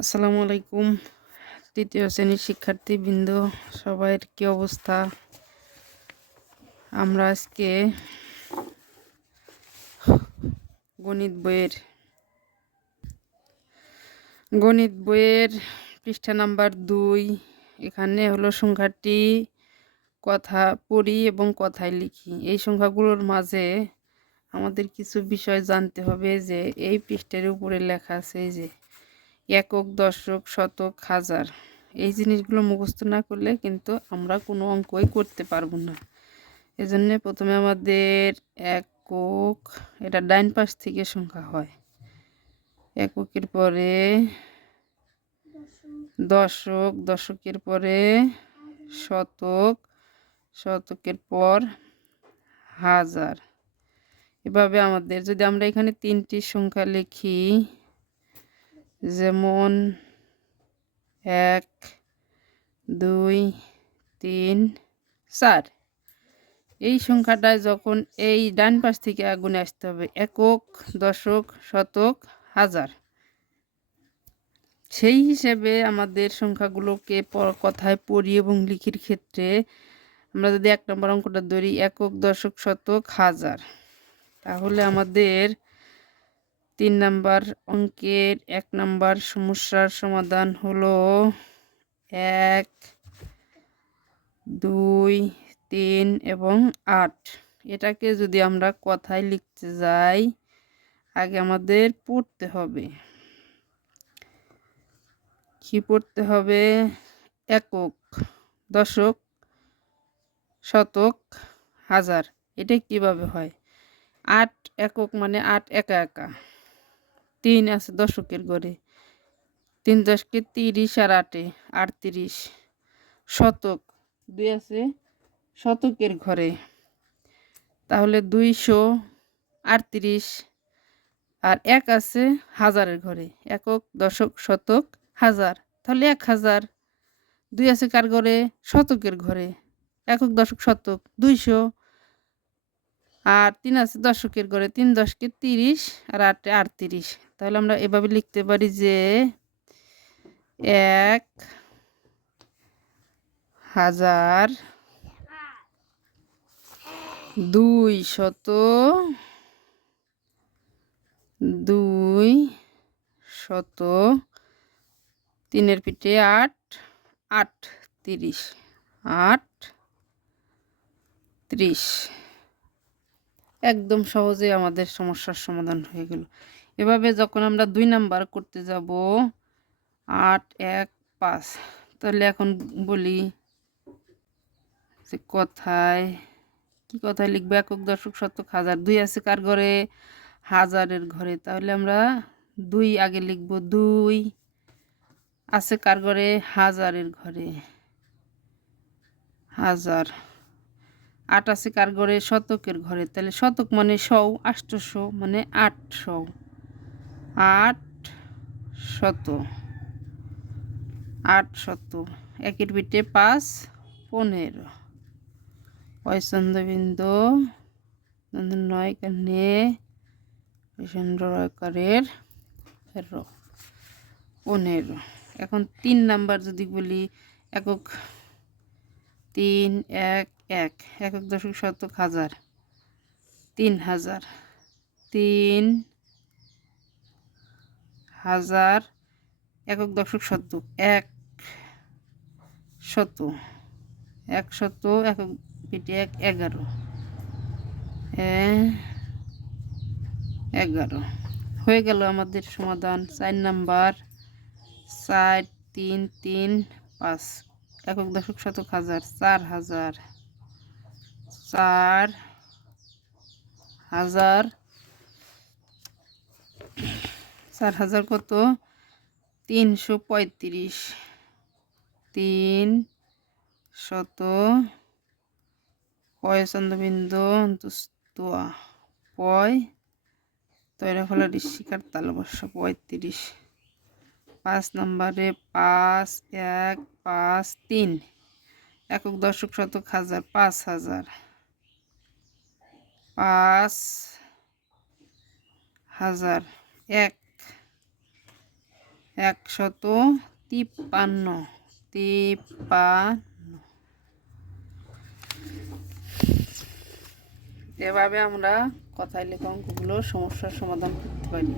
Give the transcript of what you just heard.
আসসালামু আলাইকুম। তৃতীয় শ্রেণীর শিক্ষার্থীবৃন্দ, সবাইয়ের কি অবস্থা? আমরা আজকে গণিত বইয়ের পৃষ্ঠা নাম্বার 2, এখানে হলো সংখ্যাটি কথা পড়ি এবং কথায় লিখি। এই সংখ্যাগুলোর মাঝে আমাদের কিছু বিষয় জানতে হবে। যে এই পৃষ্ঠার উপরে লেখা আছে যে একক, দশক, শতক, হাজার, এই জিনিসগুলো মুখস্থ না করলে কিন্তু আমরা কোনো অঙ্কই করতে পারবো না। এজন্য প্রথমে আমাদের একক, এটা ডাইন পাশ থেকে সংখ্যা হয়। এককের পরে দশক, দশকের পরে শতক, শতকের পর হাজার। এভাবে আমাদের যদি আমরা এখানে 3টি সংখ্যা লিখি, যেমন 1, 2, 3, 4, এই সংখ্যাটায় যখন এই ডান পাশ থেকে আগুনে আসতে হবে একক, দশক, শতক, হাজার। সেই হিসেবে আমাদের সংখ্যাগুলোকে কথায় পড়ি এবং লিখির ক্ষেত্রে আমরা যদি 1 নম্বর অঙ্কটা ধরি, একক, দশক, শতক, হাজার, তাহলে আমাদের 3 নম্বর অঙ্কের 1 নম্বর সমস্যার সমাধান হলো 1, 2, 3 এবং 8। এটাকে যদি আমরা কথায় লিখতে যাই, আগে আমাদের পড়তে হবে। কি পড়তে হবে? একক, দশক, শতক, হাজার। এটা কিভাবে হয়? 8 একক মানে 8 একা একা, 3 আছে দশকের ঘরে, 3 দশকে 30 আর 8-এ 38। শতক 2 আছে শতকের ঘরে, তাহলে 238। আর 1 আছে হাজারের ঘরে, একক, দশক, শতক, হাজার, তাহলে 1000। 2 আছে কার ঘরে? শতকের ঘরে, একক, দশক, শতক, 200। আর 3 আছে দশকের ঘরে, 3 দশকে 30 আর 8-এ 38। তাহলে আমরা এভাবে লিখতে পারি যে 1000, 200, 3-এর পিঠে 8, 8 30, 8 30। একদম সহজে আমাদের সমস্যার সমাধান হয়ে গেল। এভাবে যখন আমরা 2 নাম্বার করতে যাব, 8, 1, 5, তাহলে এখন বলি যে কথায় কি কথায় লিখবো? একক, দশক, শতক, হাজার। 2 আছে কার ঘরে? হাজারের ঘরে, তাহলে আমরা 2 আগে লিখব। 2 আছে কার ঘরে? হাজারের ঘরে, হাজার। 8 আছে কার ঘরে? শতকের ঘরে, তাহলে শতক মানে 100, 800 মানে 800, 800, 800। একের পিঠে 5, 15। পয়সন্দবিন্দু 9 কানে আকারের 15। এখন 3 নাম্বার যদি বলি, একক, 3, 1, 1, একক, দশক, শতক, হাজার, 3000, 3000, একক, দশক, শতক, 100, 100, একক পিঠে 1, 11, 11 হয়ে গেল আমাদের সমাধান। 4 নাম্বার, 4, 3, 3, 5, একক, দশক, শতক, হাজার, 4000, 4000, 4000 কত? 335, 300, পয়সন্দবিন্দু দুস্তোয়া, তৈরা হলো ঋষিকার তালবর্ষ 35। 5 নম্বরে 5, 1, 5, 3, একক, দশক, শতক, হাজার, 5000, 5000, 1, 153 53। এভাবে আমরা কথায় লেখা অঙ্কগুলোর সমস্যার সমাধান করতে পারি।